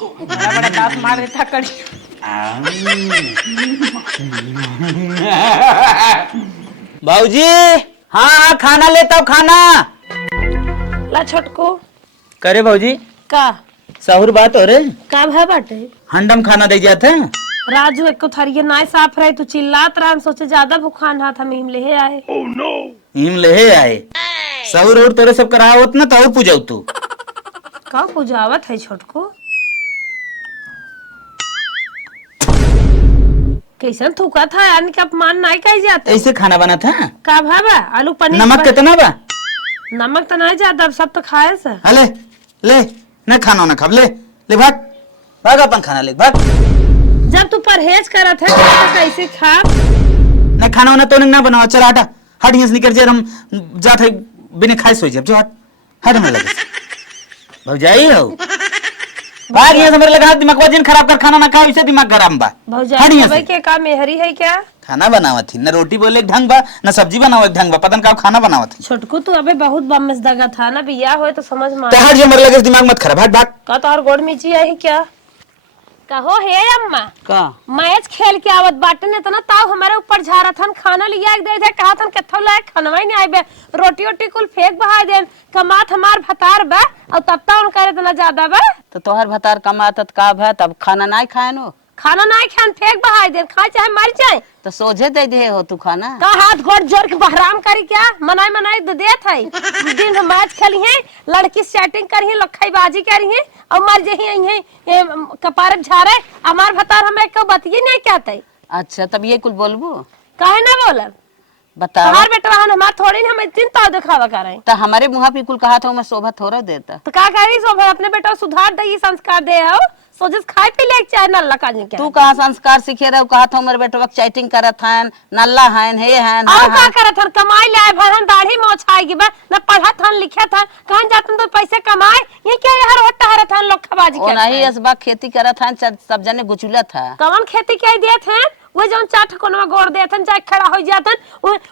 बड़ा बड़ा दांत मार देता कड़ी। भाऊजी हाँ हाँ खाना लेता हूँ खाना। ला छोटको करे भाऊजी का सहूर बात हो रे का भा बाटे हंडम खाना दे जाते हैं। राजू एक को थरिये नाय साफ रहे तू चिल्लात रहा, हम सोचे ज्यादा भूखान हाथ हम हिम ले आए। हिम ले आए सहूर और तोरे सब करा होत ना तो और पूजाऊ तू का पूजावत है छोटको? कैसन थूका था यानी कि अपमान नहीं कही जाता। ऐसे खाना बना था का भाबा आलू पनीर नमक कितना बा? नमक तो नहीं ज्यादा, अब सब तो खाए से। अले ले न खाना ना खब ले ले भाग भाग अपन खाना ले भाग। जब तू परहेज करत है तो कैसे खा? न खाना वाना तो ना बनावा चल हटा हट यहाँ से निकल जा हम जात है बिना खाए सोई जब जो हट हट में लगे भौजाई हो भाग यहाँ से मेरे लगा दिमाग वजन खराब कर खाना ना खाओ इसे दिमाग खराब बा। भौजाई भाई के का मेहरी है क्या? खाना बनावा थी न रोटी बोले एक ढंग बा न सब्जी बनाओ एक ढंग बा पता न का खाना बनावा थी। छोटकू तू अबे बहुत बमसदगा था ना, बिया होए तो समझ में तो हट ये मेरे लगे दिमाग मत खराब हट भाग। का तो और गोड़ मिची आई क्या? कहो हे अम्मा का मैच खेल के आवत बाटन इतना ताव हमारे ऊपर झारा थन, खाना लिया के दे थे कहा थन कथौ लाए खानवा ही नहीं आइबे, रोटी ओटी कुल फेंक बहा देन कमात हमार भतार बा और तब ता उन करे इतना ज्यादा बा। तो तोहर भतार कमात का भा तब खाना नहीं खाए नो? खाना नहीं खान फेंक बहा देन, खाए चाहे मर जाए तो सोझे दे दे हो तू खाना का हाथ गोड़ जोड़ के बहराम करी क्या? मनाई मनाई दे देत है दिन हम मैच खेली है लड़की सेटिंग करी है लखई बाजी करी है और मर जही है कपार झारे हमार भतार हमें को बतिए नहीं कहते। अच्छा तब ये कुल बोलबू काहे ना बोलन बता हमार बेटा हमार थोड़ी ना हमें चिंता दिखावा करे तो हमारे मुहा पे कुल कहा था मैं शोभा थोड़ा देता तो का करी सो भाई अपने बेटा सुधार दे संस्कार दे आओ सोचे खाए पी ले चाहे नल्ला काजी क्या तू कहा संस्कार सीखे रहो कहा था मेरे बेटवा चैटिंग करत हन नल्ला हन हे हन और का करत हन कमाई ले भरन दाढ़ी मोछाएगी बा न पढ़त हन लिखत हन कहां जातन तो पैसे कमाए ये क्या हर होता हरत हन लोग खबाजी ओ नहीं इस बार खेती करत हन सब जने गुचुला था कवन खेती क्या देत हैं वो जोन चाट कोनवा गोड़ देत हन चाहे खड़ा हो जातन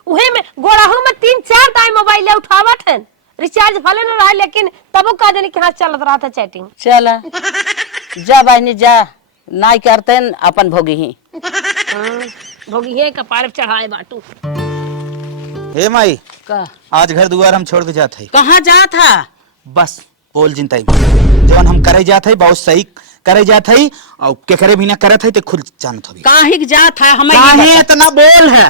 उहे में गोड़ाहू में 3-4 दाई मोबाइल उठावत हन रिचार्ज भले न रहा लेकिन तबो का जाने के हाथ चलत रहा था चैटिंग। चला जा भाई जा नाई करते अपन भोगी ही भोगी है कपार चढ़ाए बाटू। हे माई का आज घर दुआर हम छोड़ के जाते हैं। कहाँ जा था? बस बोल जिनता जवन हम करे जाते हैं बहुत सही करे जाते हैं और के करे भी ना करे थे तो खुद जानत होगी काहे जा था हमें काहे इतना बोल है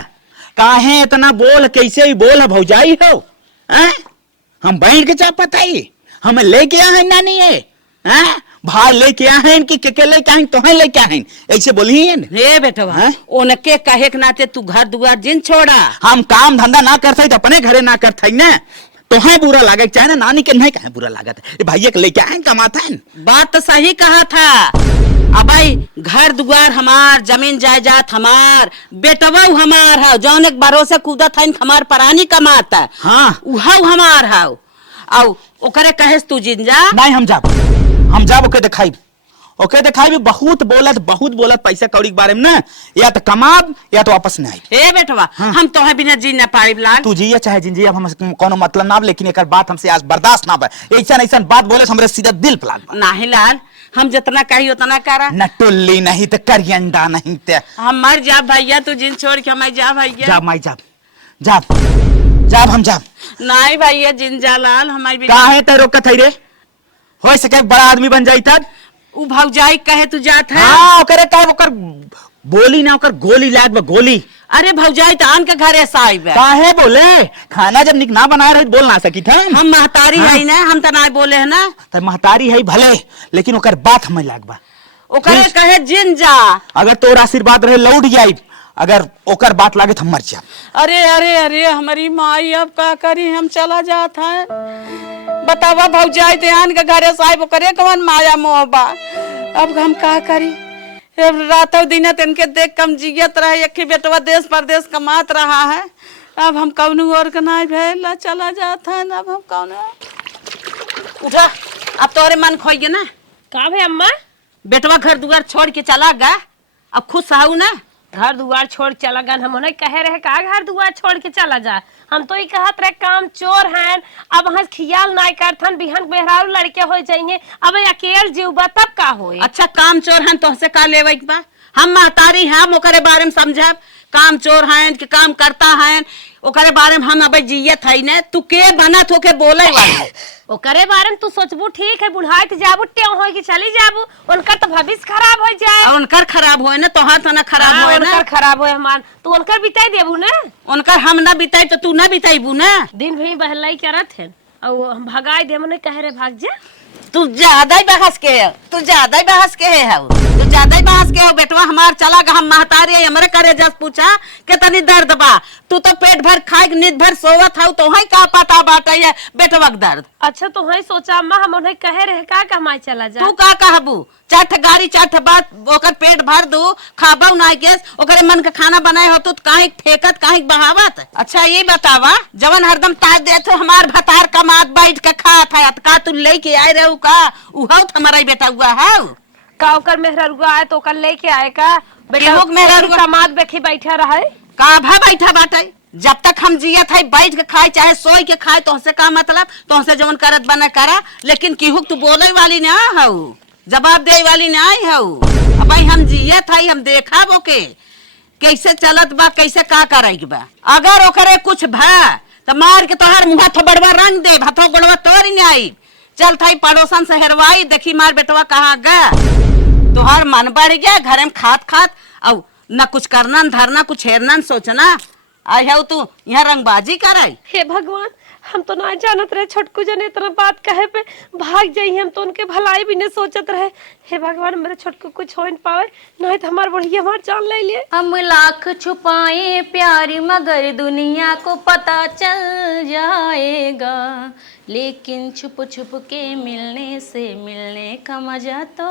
काहे इतना बोल कैसे ही बोल है भौजाई हो हैं? हम बैठ के चा पताई हम लेके आए नानी है हैं? भाई लेके आए हैं कि के लेके आए तो हैं लेके आए ऐसे बोली है हे बेटवा उनके कहे के नाते तू घर दुआर जिन छोड़ा हम काम धंधा ना करते तो अपने घरे ना करते ना तो है बुरा लागे चाहे ना नानी के नहीं कहे बुरा लागत है भैया के लेके आए कमाता है बात तो सही कहा था। अब भाई घर दुआर हमार जमीन जायदाद हमार बेटवा हमार है जौन एक भरोसे कूदा था हमार परानी कमाता हाँ उहा हमार है औ ओकरे कहेस तू जिन जा नहीं हम जाब ओके दिखाई भी बहुत बोलत पैसा कौड़ी के बारे में ना या तो कमाब या तो वापस नहीं आई। ए बेटवा हाँ। हम तो बिना जी ना पाइब लाल तू जिया चाहे जिन जिया हम कोनो मतलब ना लेकिन एक बात हमसे आज बर्दाश्त ना बा ऐसा बात बोले हमरे सीधा दिल पे लाग नहीं लाल हम जितना कही उतना करा न टुल्ली नहीं तो करियंडा नहीं ते हम मर जा भैया तू जिन छोड़ के मैं जा भैया जाब माई जाब हम जाब नहीं भैया जिन जा लाल हमारी काहे ते रोकत है रे हो सके बड़ा आदमी बन जाई तब उ भौजाई कहे तू जात है हां ओकरे काहे ओकर बोली ना ओकर गोली लाग बा गोली। अरे भौजाई तो आन के घरे साइब काहे बोले खाना जब निक ना बनाए रहे बोल ना सकी था हम महतारी है ना हम तो ना बोले है ना त महतारी है भले लेकिन ओकर बात हमें लाग बा ओकरे कहे जिन जा अगर तोर आशीर्वाद रहे लौट जाई अगर ओकर बात लागे हम मर जा। अरे अरे अरे हमारी माई अब का करी हम चला जात है बतावा भौजाई ध्यान के घरे साहिब करे कवन माया मोहबा अब हम का करी रातों दिन इनके देख कम जियत रहे एक बेटवा देश परदेश कमात रहा है अब हम कौन और के नहीं भेला चला जाता है अब हम कौन उठा अब तोरे मन खोइए ना का भाई अम्मा बेटवा घर दुआर छोड़ के चला गा अब खुश रहू ना घर दुआर छोड़ के चला गन, हम उन्हें कहे रहे का घर दुआर छोड़ के चला जा। हम तो ही कहत रहे काम चोर हैं, अब वहाँ खियाल ना करथन, बिहन बेहरारू लड़के हो जाइए, अब अकेले जीवबा तब का होए। अच्छा काम चोर हैं तो से का लेवे बा? हम महतारी हैं, ओकरे बारे में समझब काम चोर हैं कि काम करता हैं, ओकरे बारे में हम अब जियत है ने। तू के बनत हो के बोले वाला ओकरे बारे में तू सोचबू ठीक है, बुढ़ाई तो जाबू टेव हो कि चली जाबू, उनका तो भविष्य खराब हो जाए। और उनकर खराब होए ना, तोहार तो ना खराब हाँ, होए ना। उनकर खराब होए हमार, तू उनकर बिताई देबू ना। उनकर हम ना बिताई तो तू ना बिताईबू ना। दिन भर बहलाई करत है और हम भगाई दे, मने कह रहे भाग जा। तू ज्यादा ही बहस के है, तू ज्यादा ही बहस के है, तू ज्यादा ही बहस के हो। बेटवा हमार चला गा, हम महतारी है, हमरे करे जस पूछा के तनी दर्द बा। तू तो पेट भर खाए नित भर सोवत हौ, तो है का पता बाटा है बेटवा के दर्द। अच्छा तो है सोचा अम्मा, हम उन्हें कहे रहे का कमाई चला जा। तू का कहबू? चाठ गाड़ी चाठ बात ओकर पेट भर दू, खाबा ना गैस, ओकरे मन के खाना बनाए हो तो काहे फेंकत काहे बहावत। अच्छा ये बतावा, जवन हरदम ताज देत हो हमार भतार कमात बैठ के खात है, का तू लेके आए रहू का? उहो हमारा बेटा हुआ है का ओकर मेहररुआ आए तो ओकर लेके आए का? बेटा केहुक मेहररुआ कमात बेखी बैठा रहे का भा बैठा बाटे। जब तक हम जियत है बैठ के खाए चाहे सोई के खाए, तोहसे का मतलब? तोहसे जवन करत बना करा, लेकिन केहुक तू बोले वाली ना हऊ, जवाब दे वाली ना आई हऊ। अब हम जियत है, हम देखा बोके कैसे चलत बा, कैसे का करे बा। अगर ओकरे कुछ भा तो मार के तोहार मुँह थोबड़वा रंग दे, हथो गोड़वा तोड़ नहीं। चल थाई पड़ोसन से हेरवाई, देखी मार बेटवा कहाँ गया। तोहार मन बढ़ गया घर में खात खात, और न कुछ करना न धरना, कुछ हेरना न सोचना। आई है तू यहाँ रंगबाजी कराई। हे भगवान, हम तो ना जानत रहे छोटकू जन इतना बात कहे पे भाग जाइए, हम तो उनके भलाई भी नहीं सोचत रहे। हे भगवान, मेरे छोटकू कुछ हो न पावे, नहीं तो हमार बढ़िया हमार जान ले लिए। हम लाख छुपाए प्यार मगर दुनिया को पता चल जाएगा, लेकिन छुप छुप के मिलने से मिलने का मजा तो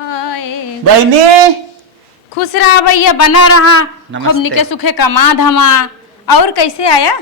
आएगा। बहनी खुश रहा भैया, बना रहा, नमस्ते। खूब निके सुखे कमा धमा। और कैसे आया?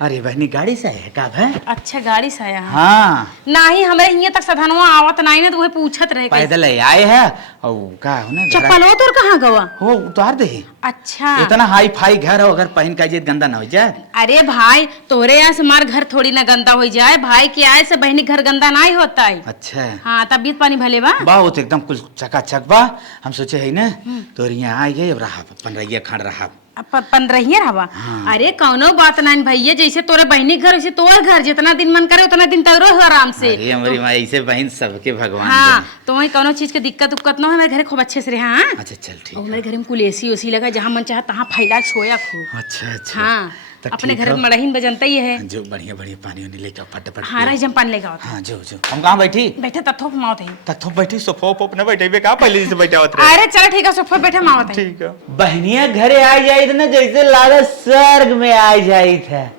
अरे बहनी गाड़ी से है का है? अच्छा गाड़ी से आया। हाँ नहीं हमारे यहाँ तक साधनवा आवत नहीं ना, तो वही पूछत रहे कैसे। पैदल आए है और का हो ना चप्पल हो तो कहाँ गवा? हो उतार दे। अच्छा इतना हाई फाई घर हो, अगर पहन का इज्जत गंदा ना हो जाए। अरे भाई, तोरे यहाँ से हमार घर थोड़ी ना गंदा हो जाए, भाई के आए से बहनी घर गंदा नहीं होता है। अच्छा हाँ, तबीयत पानी भले बा? बहुत एकदम कुछ चकाचक बा। हम सोचे है ना तो यहाँ आ गए, अब रहा अपन रहिए खान रहा 15 हवा। हाँ। अरे कौनो बात नहीं भैया, जैसे तोरे बहनी घर वैसे तोर घर, जितना दिन मन करे उतना दिन तक रहो आराम से। अरे हमारी माँ ऐसे बहन सबके भगवान हाँ, दें। तो वही कौनो चीज के दिक्कत उक्कत ना हो, मेरे घर खूब अच्छे से रहे। हाँ, अच्छा चल ठीक और है। मेरे घर में कुल एसी ओसी लगा, जहाँ मन चाहे तहाँ फैला सोया खूब। अच्छा अच्छा हाँ, तो अपने ठीक घर हो। में मड़हीन बजनता ही है। जो बढ़िया बढ़िया पानी वानी लेके आओ फटाफट। हाँ, रही जम पानी लेगा होता। हाँ जो जो हम कहाँ बैठी? बैठे तथोप मावत है। तक तो बैठी सोफा ओप ना बैठे बे, कहाँ पहले से बैठा होता है। अरे चल ठीक है, सोफा पे बैठे मावत है। ठीक है। बहनिया घरे आ जाई ना, जैसे लागे स्वर्ग में आ जाई था।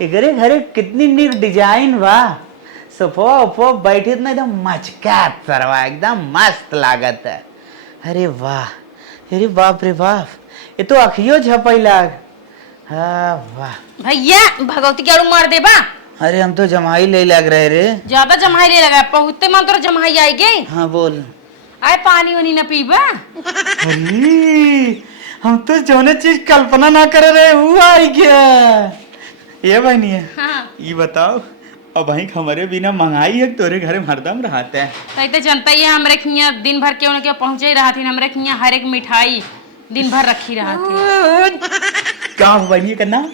एकरे घरे कितनी नीक डिजाइन बा, सोफा ओफा बैठे ना एकदम मचकात सरवा, एकदम मस्त लागत है। अरे वाह, अरे बाप रे बाप, ये तो अखियों झपैला। हाँ वाह भैया, भगवती के आड़ू मार दे बा। अरे हम तो जमाई ले लग रहे रे। ज्यादा जमाई ले लगा, बहुते मन तोरा जमाई आई गई। हाँ बोल। आए पानी वानी न पीबा? अरे हम तो जोने चीज कल्पना ना कर रहे वो आई गया। ये बहनी है। हाँ, ये बताओ, अब भाई हमारे बिना मंगाई है तोरे घरे में हरदम रहते हैं। तई तो जनता ही है, हमरे खिया दिन भर क्यों न क्यों पहुंचे ही रहा थी, हमरे खिया हर एक मिठाई दिन भर रखी रहा थी। का बहनी का नाम?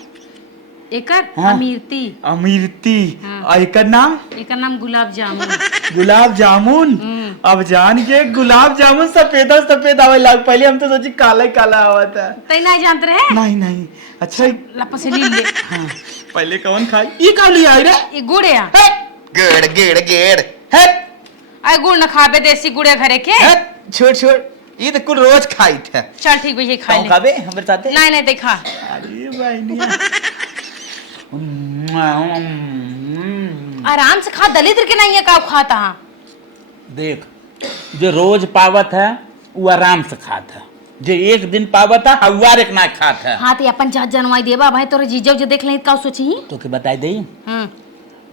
एकर हाँ। अमीरती। अमीरती। हाँ। और एकर नाम? एकर नाम गुलाब जामुन। गुलाब जामुन। अब जान के गुलाब जामुन सफेदा सफेद आवे लाग, पहले हम तो सोची काला ही काला आवा था। तई नहीं जानते रहे? नहीं नहीं। अच्छा लपस ली ले। हाँ, पहले कौन खाई? ये कौन लिया रे? ये गुड़ है। गेड़ गेड़ गेड़ हट आए गुड़ न खाबे, देसी गुड़ है घरे के। हट छोड़ छोड़, ये तो कुल रोज खाई थे। चल ठीक भैया, खा कौन ले। खाबे हमरे साथे? नहीं नहीं देखा। अरे बहनिया आराम से खा, दलित के नहीं है का खाता। हाँ, देख, जो रोज पावत है वो आराम से खाता है, जो एक दिन पावत है हवार एक ना खाता है। हाँ तो अपन जात जनवाई देबा भाई, तोरे जीजा जो देख ले का सोची ही। तो के बताई दई, हां,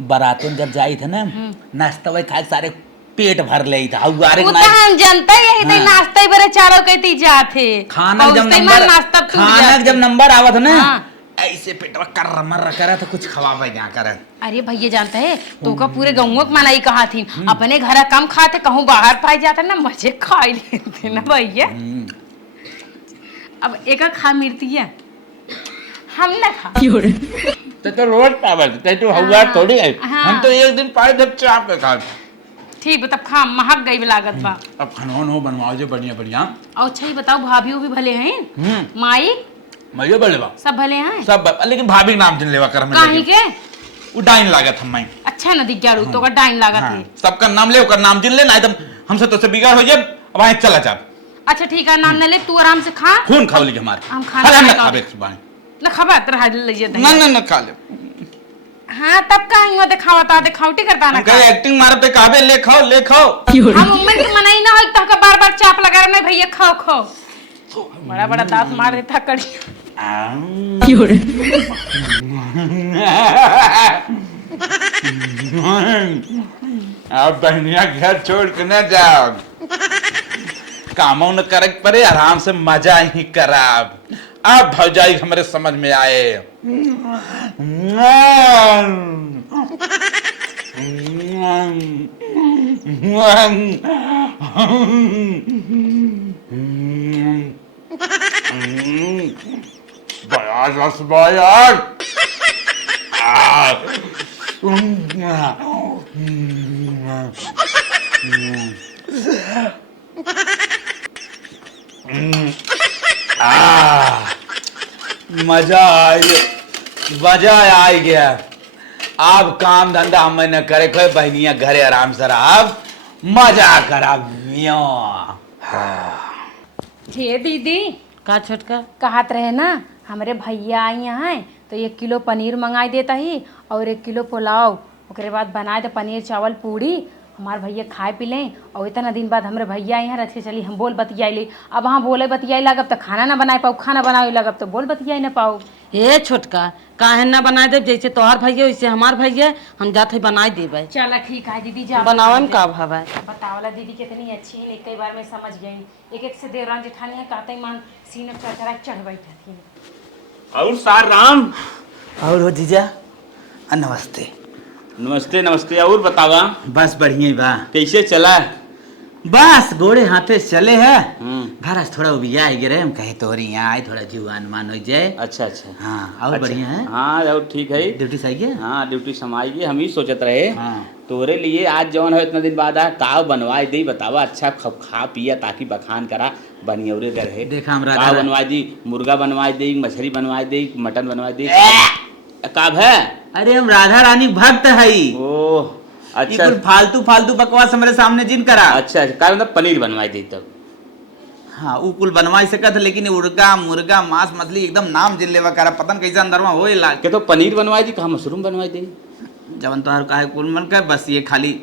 बारातों जब जाई थे ना, नाश्ता वही खाए सारे पेट भर ले था हउआरे वो तो हम जानते ही यही हाँ। नाश्ते ही बड़े चारों कहती जाते खाना जब पहुंचते ही नंबर नाश्ता टूट खाना जाते। जब नंबर आवत ना हाँ। ऐसे पेटवा कर मर करे तो कुछ खवावे क्या करे। अरे भैया जानते है तो का पूरे गाँव के मनाई कहा थी अपने घर कम खाते कहूँ बाहर पाई जाता ना मजे खा लेते ना भैया। अब एक खा मिलती है हम ना खा तो रोज पावत तो हउआर थोड़ी है। हाँ। हम तो एक दिन पाए जब चाप के खा। ठीक है तब खा महक गई लागत बा। अब खानवान हो बनवाओ जो बढ़िया बढ़िया। और अच्छा ही बताओ भाभी भी भले हैं माई मजे बड़े बा सब भले हैं सब लेकिन भाभी के नाम जिन लेवा कर हमें काहे के वो डाइन लागत हम अच्छा न दिख गया तो का डाइन लागत है। सबका नाम ले ओकर नाम जिन ले ना एकदम हमसे तो से बिगाड़ हो जाए। अब आए चला जा अच्छा ठीक है नाम न ले तू आराम से खा खून खाओ ली हमारे हम खाना हम ना खाएगा। खाबे सुबह न खबा तरह लीजिए ना ना ना खा ले। हाँ तब कहीं हो दिखावता दिखावटी करता ना कहे एक्टिंग मार पे कहबे ले खाओ हम उम्र की मनाई ना हो तो का बार बार चाप लगा रहे भैया खाओ खाओ बड़ा बड़ा दांत मार देता कड़ी। अब बहनिया घर छोड़ के न जाओ कामों न करे परे आराम से मजा ही कराब। अब भौजाई हमारे समझ में आए। बयाज रस बयाज मजा मजा आ गया। अब काम धंधा हम न करे कोई बहनिया घरे आराम से अब मजा करा। ये दीदी का छोटका कहत रहे ना हमारे भैया आई यहाँ तो 1 किलो पनीर मंगाई देता ही और 1 किलो पुलाव ओकरे बाद बनाए तो पनीर चावल पूड़ी हमारे भैया खाए पी लें और इतना दिन बाद हमारे भैया यहाँ रखे चली हम बोल बतियाई ले। अब वहाँ बोले बतियाई लगब तो खाना ना बनाए पाऊ खाना बनाए लगब तो बोल बतियाई ना पाऊ। ए छोटका काहे ना बनाए दे जैसे तोहार भैया वैसे हमार भैया हम जाते बनाए देबे। चला ठीक है दीदी जा बनावे में का भाव है। बतावला दीदी कितनी अच्छी है कई बार मैं समझ गई एक एक से देवरान जेठानी है कहते ही मान सीने पर चढ़ा चढ़ बैठी थी। और सार राम और हो जीजा नमस्ते। नमस्ते नमस्ते। और बतावा बस बढ़िया ही बा। कैसे चला? बस गोड़े हाथे चले है। घर से थोड़ा उबिया आई गिरे हम कहे तोरी यहाँ आए थोड़ा जीवान मान हो जाए। अच्छा अच्छा हाँ और अच्छा, बढ़िया है। हाँ और ठीक है। ड्यूटी सही है। हाँ ड्यूटी समाएगी हम ही सोचत रहे हाँ। तोरे लिए आज जौन है इतना दिन बाद आ काव बनवाए दी बतावा अच्छा खा पिया ताकि बखान करा बनियौरे का रहे। देखा हमरा काव बनवाए दी मुर्गा बनवाए दी मछली बनवाए दी मटन बनवाए दी काव है। अरे हम राधा रानी भक्त है। ओह अच्छा फालतू फालतू बकवास हमारे सामने जिन करा। अच्छा का मतलब पनीर बनवाए दी तब। हाँ वो कुल बनवा सकत लेकिन उर्गा मुर्गा मांस मछली एकदम नाम जिन लेवा करा पतन कैसा अंदर में होए ला के तो पनीर बनवाए दी कहा मशरूम बनवाए दी जवन तो हर काहे कुल मन का बस ये खाली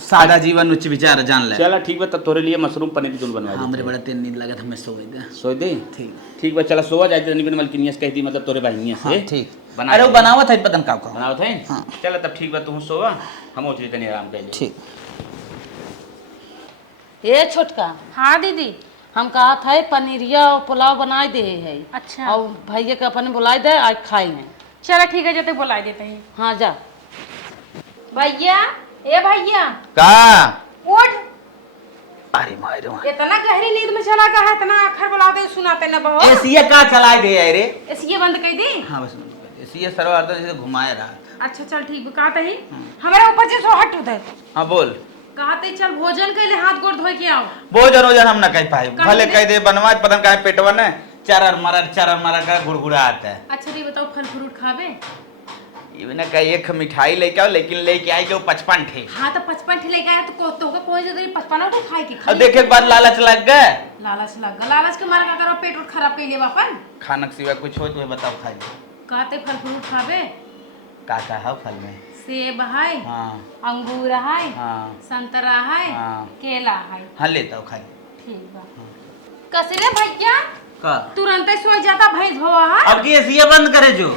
सादा जीवन उच्च विचार जान ले। चला ठीक बा तब तोरे लिए मशरूम पनीर दून बनवा हमरे बड़ा तेन नींद लागत हमें सो गई दे। सो दे ठीक ठीक बा चला सोवा जाए तनी बिन मलकिनिया से कह दी मतलब तोरे बहनिया से। हाँ, ठीक बना अरे वो दे। बनावत है पतन का बनावत है। हाँ। चला तब ठीक बा तू सोवा हम उठ तनी आराम कर ले। ठीक। ए छोटका हाँ दीदी हम कहा था पनीरिया और पुलाव बनाए दे है। अच्छा और भैया के अपन बुलाए दे आज खाई है। चलो ठीक है जाते बुला देते हैं। हाँ जा भैया ए भैया का उठ अरे मारे इतना गहरी नींद में चला गया है इतना आखिर बुलाते सुनाते ना बहुत एसीए का चला गया है रे। इसलिए बंद कर दी। हाँ बस एसीए सर्वार्थ से घुमाया रहा। अच्छा चल ठीक कहते ही हमारे ऊपर से सो हट उधर हाँ बोल कहते चल भोजन के लिए हाथ गोड़ धोए के आओ। भोजन वोजन हम ना कह पाए कहीं भले नहीं। कह दे बनवा पतन का पेटवा न चरर मरर का गुड़गुड़ा आता है। अच्छा ये बताओ फल फ्रूट खावे। ये ना कह एक मिठाई लेके आओ लेकिन लेके आई के 55 ठे। हाँ तो 55 ठे लेके आया तो कोई जगह 55 उठे खाए की अब देखे बाद लालच लग गए। लालच लग गया लालच के मारे का करो पेट उठ खराब कर लिए बापन। खानक सिवा कुछ हो तो बताओ खाई कहते फल फ्रूट खावे का है फल में। सेब है हाँ अंगूर है हाँ संतरा है हाँ। केला है। हाँ लेता हूँ खाई। ठीक बा कसरे भैया का तुरंत ही सो जाता भैंस होवा है। अब की एसीए बंद करे जो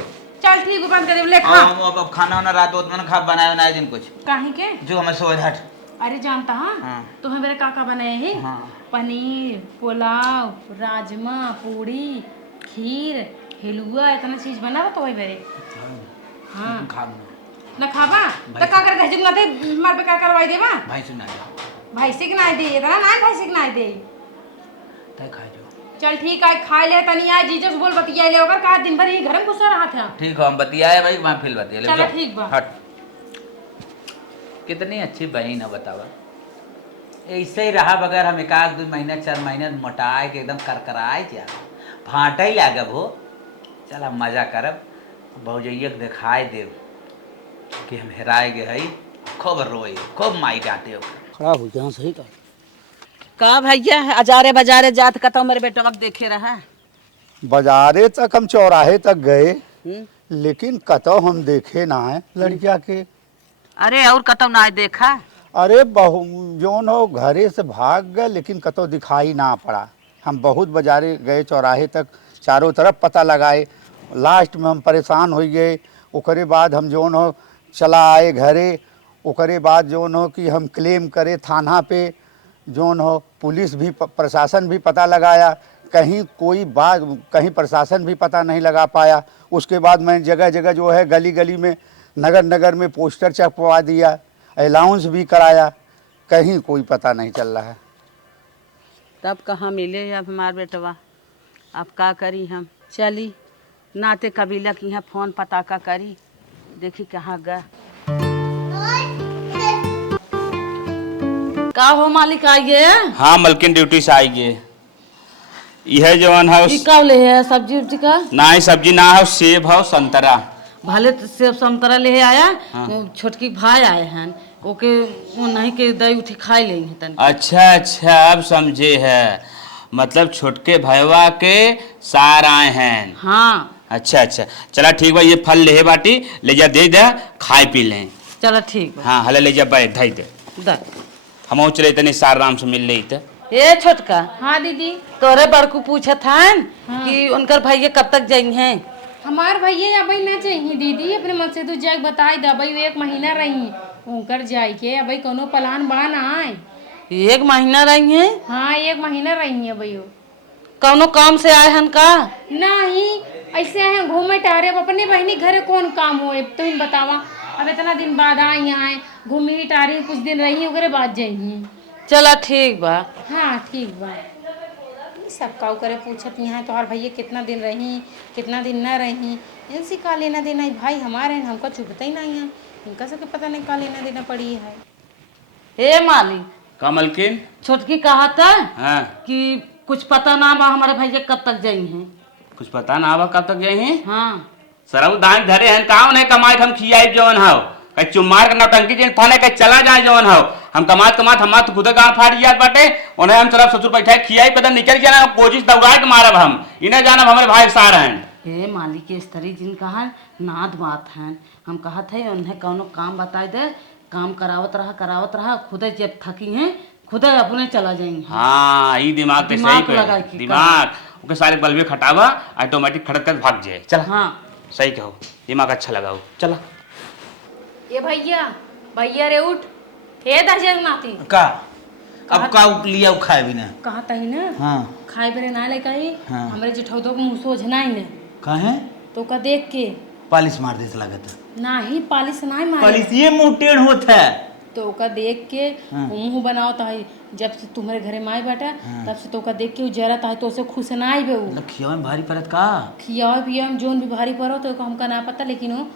चल ठीक है बंद कर दे ले खा। अब खाना वाना रात में खा बनाए बनाए दिन कुछ काहे के जो हमें सो हट अरे जानता हाँ हाँ। तो मेरे काका बनाए हैं हाँ। पनीर, पुलाव, राजमा, पूड़ी, खीर, हलवा, इतना चीज बना तो वही मेरे। हाँ खा ना खाबा तो का कर दे ना ते मार पे का करवाई देबा भाई सुना भाई से ना दे इतना ना भाई से ना दे तय खा जो। चल ठीक है खा ले तनी आ जीजस बोल बतिया ले ओकर का दिन भर ही घर में घुसा रहा था। ठीक है हम बतियाए भाई वहाँ फिर बतिया ले चलो जाओ। ठीक बा। हट कितनी अच्छी बहन है बतावा। ऐसे ही रहा बगैर हम एक आध 2 महीना 4 महीना मोटाए के एकदम करकराए जा भाटा ही लागब हो। चल हम मजा करब भौजैया के दिखाए देव कि हम हेराए गए हई खूब रोए खूब माई डांटे हो। खड़ा हो जहाँ सही का भैया अजारे बाजारे जात कतो मेरे बेटो अब देखे रहा। बाजारे तक हम चौराहे तक गए लेकिन कतो हम देखे ना है लड़किया के। अरे और कतो ना देखा। अरे बहु जोन हो घरे से भाग गए लेकिन कतो दिखाई ना पड़ा। हम बहुत बाजारे गए चौराहे तक चारों तरफ पता लगाए लास्ट में हम परेशान हो गए। ओकरे बाद हम जोन हो चला आए घरे। ओकरे बाद जोन हो कि हम क्लेम करे थाना पे जोन हो पुलिस भी प्रशासन भी पता लगाया कहीं कोई बात कहीं प्रशासन भी पता नहीं लगा पाया। उसके बाद मैंने जगह जगह जो है गली गली में नगर नगर में पोस्टर छपवा दिया अलाउंस भी कराया कहीं कोई पता नहीं चल रहा है। तब कहाँ मिले अब हमार बेटवा अब का करी हम चली नाते कबीला की यहाँ फोन पता का करी देखी कहाँ गया। का हो मालिक आइए हाँ मलकिन ड्यूटी से आई गए यह जवान है ई का ले है सब्जी उब्जी का ना ही सब्जी ना है सेब है संतरा। भले तो सेब संतरा ले आया छोटकी भाई आए हैं ओके वो नहीं के दही उठी खाई ले तन। अच्छा अच्छा अब समझे है मतलब छोटके भैया के सार आए हैं। हाँ अच्छा अच्छा चला ठीक बा ये फल ले बाटी ले जा दे दे खाए पी लें। चलो ठीक बा। हाँ हले ले जा बैठ धाई दे दा हम चले तनी सार राम से मिल रही थे। ए छोटका हाँ दीदी तोरे बड़कू पूछत हन कि उनकर भैया कब तक जाई हैं। हमार भैया अबई ना चाहिए दीदी अपने मन से तू जाके बताई दे अबई 1 महीना रही उनकर जाए के अबई कोनो प्लान बा ना आए। 1 महीना रही हैं हाँ 1 महीना रही अबई हो कौनो काम से आए हन का। नहीं ऐसे आए घूमे टहरे अपने बहनी घरे कौन काम हो तुम बतावा अब इतना दिन बाद आई यहाँ घूमी टहरी कुछ दिन रही ओकरे बाद जाइए। चला ठीक बा। हाँ ठीक बा सब काऊ करे पूछत यहाँ तोहार भैया कितना दिन रही कितना दिन न रही इनसे का लेना देना है भाई हमारे हैं हमको चुभता ही नहीं है इनका सबके पता नहीं का लेना देना पड़ी है। ए माली का मलकिन छोटकी कहा था हाँ कि कुछ पता ना बा हमारे भैया कब तक जाई हैं। कुछ पता ना बा कब तक गए हैं। हाँ सरऊ दान धरे हैं काऊ नहीं कमाई हम खियाई जवन हो कहीं चुम्मार के नौटंकी जिन थाने कहीं चला जाए जवन हो हम कमात हम तो खुद गाँव फाड़ जात बाटे उन्हें हम चलब ससुर बैठे खियाई पे निकल जाना कोशिश दौड़ा के मारब हम इन्हें जानब हमारे भाई सार हैं। हे माली के स्त्री जिन कहा नाद बात हैं हम कहत है उन्हें कौनो काम बताए दे काम करावत रहा खुद जब थकी हैं खुद अपने चला जाएंगे। हाँ ये दिमाग पे दिमाग सही लगा कहे के दिमाग ओके सारे बल्बे खटावा ऑटोमेटिक खड़क कर भाग जाए। चल हाँ सही कहो दिमाग अच्छा लगाओ चला। ये भैया भैया रे उठ हे दर्जन नाती का अब का लिया खाए भी ना कहा तही ना हाँ खाए बेरे ना ले कही हाँ। हमरे जेठौ तो मुंह सोझना ही ने कहे तो का देख के पालिश मार देस लागत ना ही पालिश ना मारे पालिश ये मुंह टेढ़ होता है। तो का देख के हाँ। मुंह बनाओ तो जब से तुम्हारे घरे माई बैठा तब से तो का देख के जरा तो तो से खुश ना आई बे मतलब खियावे में भारी पड़त का खियाओ पिया जोन भी भारी पड़ो तो हमका ना पता लेकिन वो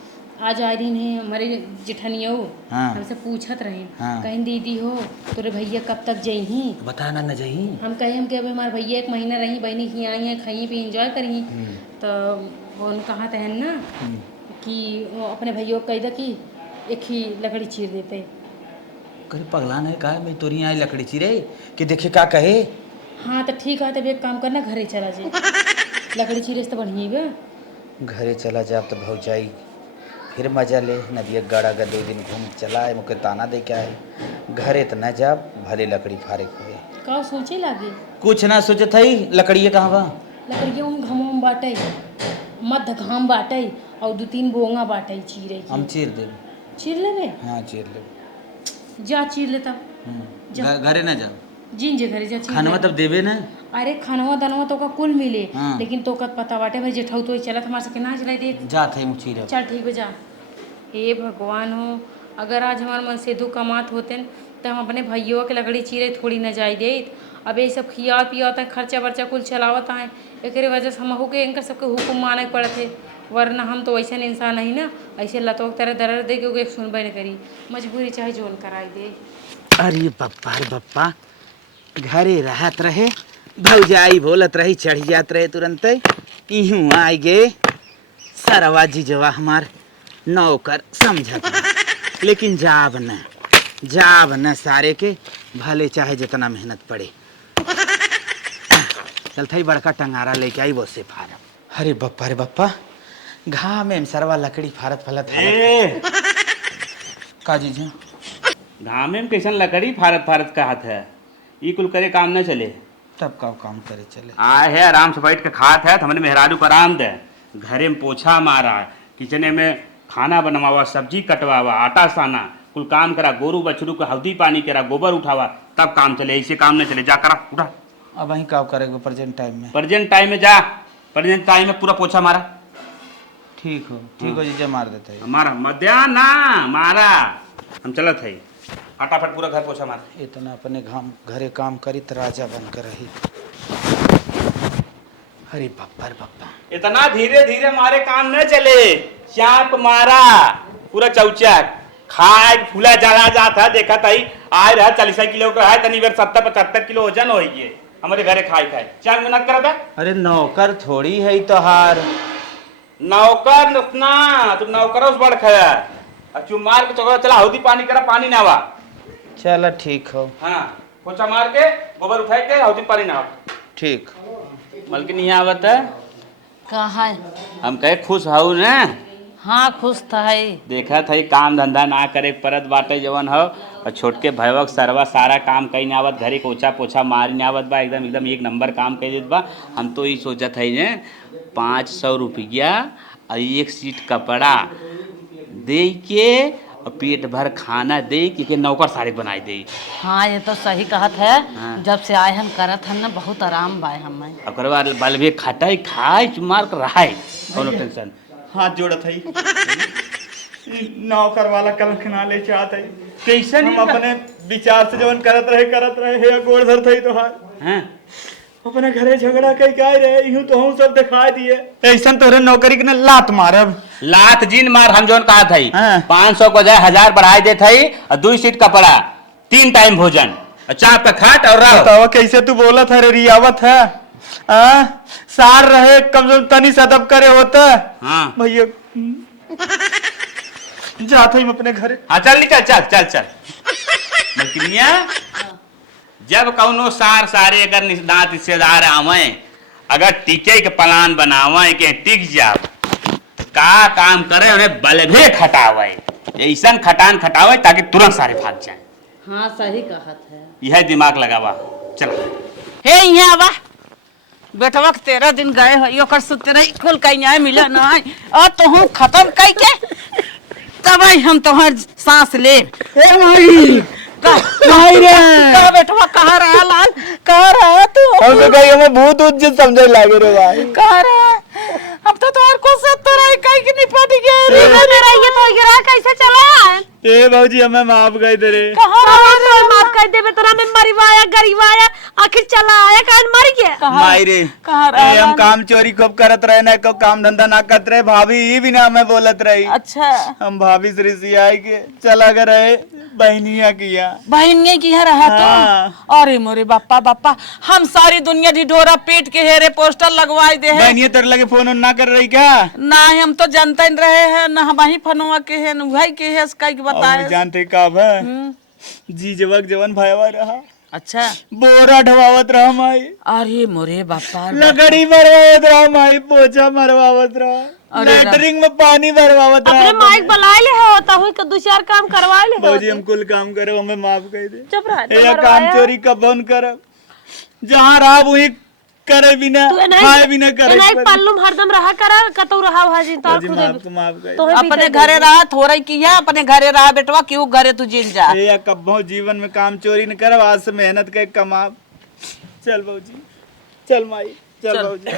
आज आए दिन है हमारे जेठनिया हाँ। हमसे पूछत रहे हाँ। कहीं दीदी हो तोरे भैया कब तक जही बताना न जाही हम कहे हम कि अब हमारे भैया 1 महीना रही बहनी की आई हैं खाई पे इंजॉय करी तो वो कहा तहन ना कि वो अपने भैया को कह दे कि एक ही लकड़ी चीर देते। करे पगला नहीं का मैं तोरी आई लकड़ी चिरे कि देखे का कहे। हाँ तो ठीक है तब एक काम करना घरे चला जाए लकड़ी चीरे से तो बढ़िया बे घरे चला जाब तो भौजाई फिर मजा ले नदिया गड़ा का 2 दिन घूम चला है मुके ताना दे क्या है घरे तो न जाब भले लकड़ी फारे खोए का सोचे लागे कुछ ना सोचत हई लकड़िए कहाँ बा लकड़ियों में घाम बाटे मध्य घाम बाटे और 2-3 बोंगा बाटे चीरे हम की चीर देब। चीर लेबे हाँ चीर लेब। जा चीर लेता घरे ना जाओ, जिन जे घरे जा खाना तब देवे ना। अरे खानवा दनवा तो का कुल मिले हाँ। लेकिन तो का पता बाटे भाई जेठाऊ तो चलत हमारे सके ना चलाई दे। जात है मुछी रह। चल ठीक हो जा। हे भगवान हो, अगर आज हमारे मन से दो कमात होते न, तो हम अपने भैयों के लकड़ी चीरे थोड़ी न जाई देत। अब ये सब खिया पिया होता है, खर्चा वर्चा कुल चलावत आए, एक वजह से हम के इनका सबके हुक्म माने पड़त है। वरना हम तो वैसा इंसान नहीं ना, ऐसे लतो तरह दर्द दे के सुनबे न करी, मजबूरी चाहे जोन कराई दे। अरे बप्पा रे बप्पा, घरे रहत रहे भौजाई बोलत रही चढ़ जात रहे तुरंत इहूँ आई गे सरवा जीजवा हमार नौकर समझत रहे। लेकिन जाब न सारे के भले चाहे जितना मेहनत पड़े। चल थई बड़का टंगारा लेके आई वो से फारम। अरे बप्पा रे बप्पा, घा में सरवा लकड़ी फारत फलत का जीजू धामे में कैसन लकड़ी फारत फारत का हाथ है, ई कुल करे काम न चले। तब का काम करे चले। आए है आराम से बैठ के खात है, हमने मेहरारू को आराम दे। घरे में पोछा मारा, किचने में खाना बनवावा, सब्जी कटवावा, आटा साना, कुल काम करा, गोरू बछरू को हल्दी पानी करा, गोबर उठावा, तब काम चले। ऐसे काम न चले। जा करा उठा। अब वहीं का करेगा प्रेजेंट टाइम में। प्रेजेंट टाइम में जा, प्रेजेंट टाइम में पूरा पोछा मारा। ठीक हो जीजा मार देते हैं। मारा मध्यान ना मारा, हम चलत है। फटाफट पूरा घर पोछा मारा। इतना अपने घरे काम करी तो राजा बनकर रही। अरे बप्पा रे बप्पा, इतना धीरे धीरे मारे काम न चले। चाप मारा पूरा चौचक खाए फूला जला जाता देखा तई आए रहा 40 किलो का है, तनी बेर 70-75 किलो वजन हो गए हमारे घरे खाए चार मेहनत कर था। अरे नौकर थोड़ी है तो हार नौकर ना तू नौकर उस बड़ खाया चुम मार के चौका चला हल्दी पानी करा, पानी ना आवा। चल ठीक हो। हाँ पोछा मार के गोबर उठाए के हल्दी पानी ना आवा। ठीक बल्कि नहीं आवत है। कहाँ है? हम कहे खुश हूँ ना। हाँ खुश था है। देखा था काम धंधा ना करे परत बाटे जवन हो, और छोटके भैवक सरवा सारा काम कहीं ना आवत, घरे पोछा पोछा मारी ना आवत बा, एकदम एकदम एक नंबर काम कर देत बा। हम तो ये सोचत है ने 500 रुपया और 1 सीट कपड़ा दे के और पेट भर खाना दे के नौकर सारे बनाई दे। हाँ ये तो सही कहत है। हाँ। जब से आए हम करत हम ना बहुत आराम बाय हमें। ओकर बाद बल भी खटाई खाए चुमार कर रहा है, कोनो टेंशन। हाथ जोड़त है। नौकर वाला कल खना ले चाहत है। कैसे हम अपने विचार से जवन करत रहे हे गोड़ धरत है तो हार हाँ अपने घरे झगड़ा कई काय रहे यूं तो हम सब दिखाई दिए। ऐसा तोरे नौकरी के न लात मारब। लात जीन मार हम जोन कहा था हाँ। 500 को जाए 1000 बढ़ाए देते ही और 2 सीट कपड़ा, 3 टाइम भोजन, चाप का खाट और रहो। बताओ कैसे तू बोलत है रे, रियावत है। सार रहे कम से कम तनी सदब करे होता हाँ भैया। जाता हूँ अपने घरे। हाँ चल निकल, चल चल चल। मलकिनिया जब कौनो सार सारे अगर दांत रिश्तेदार आवे, अगर टिके के प्लान बनावे के टिक जाओ, का काम करे उन्हें बलभे खटावे, ऐसा खटान खटावे ताकि तुरंत सारे भाग जाए। हाँ सही कहत है। यह दिमाग लगावा। चल हे यहाँ आवा बेटवा के 13 दिन गए हो यो कर सुते नहीं कुल कहीं आए मिला ना और तो हूँ खत्म कई के तब हम तुम्हार सांस ले। का बेटवा कहाँ रहा लाल, कहाँ रहा तू? हम तो कहीं हमें भूत उज्जत समझे लागे रे भाई। कहाँ रहा? अब तो तुम्हारे को सब तो रही कहीं की निपट गए रे। ये तो गिरा कैसे चला है? ए भाजी हमें माफ कर दे रे। कहाँ माफ कर देवे तोरा में मरिवाया गरीवाया आखिर चला आया कान मर गया। माई रे कहाँ ए, हम काम चोरी खूब करत रहे ना, को काम धंधा ना करत रहे। भाभी ये भी ना हमें बोलत रही। अच्छा हम भाभी से रिसिया के चला कर रहे बहनिया किया। बहनिया की है रहा तो। अरे मोरे बापा बापा, हम सारी दुनिया ढिढोरा पीट के हेरे पोस्टर लगवाई दे है। बहनिया तेरे लगे फोन ना कर रही क्या? ना हम तो जानते नहीं रहे हैं ना वही फनुआ के है न भाई के है कई के बताए। जानते कब है जी जवक जवन भाईवा रहा। अच्छा बोरा ढवावत रहा माई। अरे मोरे बापा लकड़ी भरवावत रहा माई, पोछा मरवावत रहा, लेटरिंग में पानी भरवावत रहा। अपने माइक बुला ले होता हुई का 2-4 काम करवा ले। बाबूजी हम कुल काम करो, हमें माफ कर दे। चुप रह ये काम चोरी कब बंद करब? जहाँ रहा वही करे बिना तू खाए बिना करे नहीं पल्लू हरदम रहा करा कतौ रहा हाजी तो भौजी खुद माफ माफ कर तो अपने घरे रहा थोड़ा किया अपने घरे रहा बेटवा क्यों घरे तू जिन जा ए या कब्बो जीवन में काम चोरी न करब आज से मेहनत के कमाब चल भौजी चल माई चल भौजी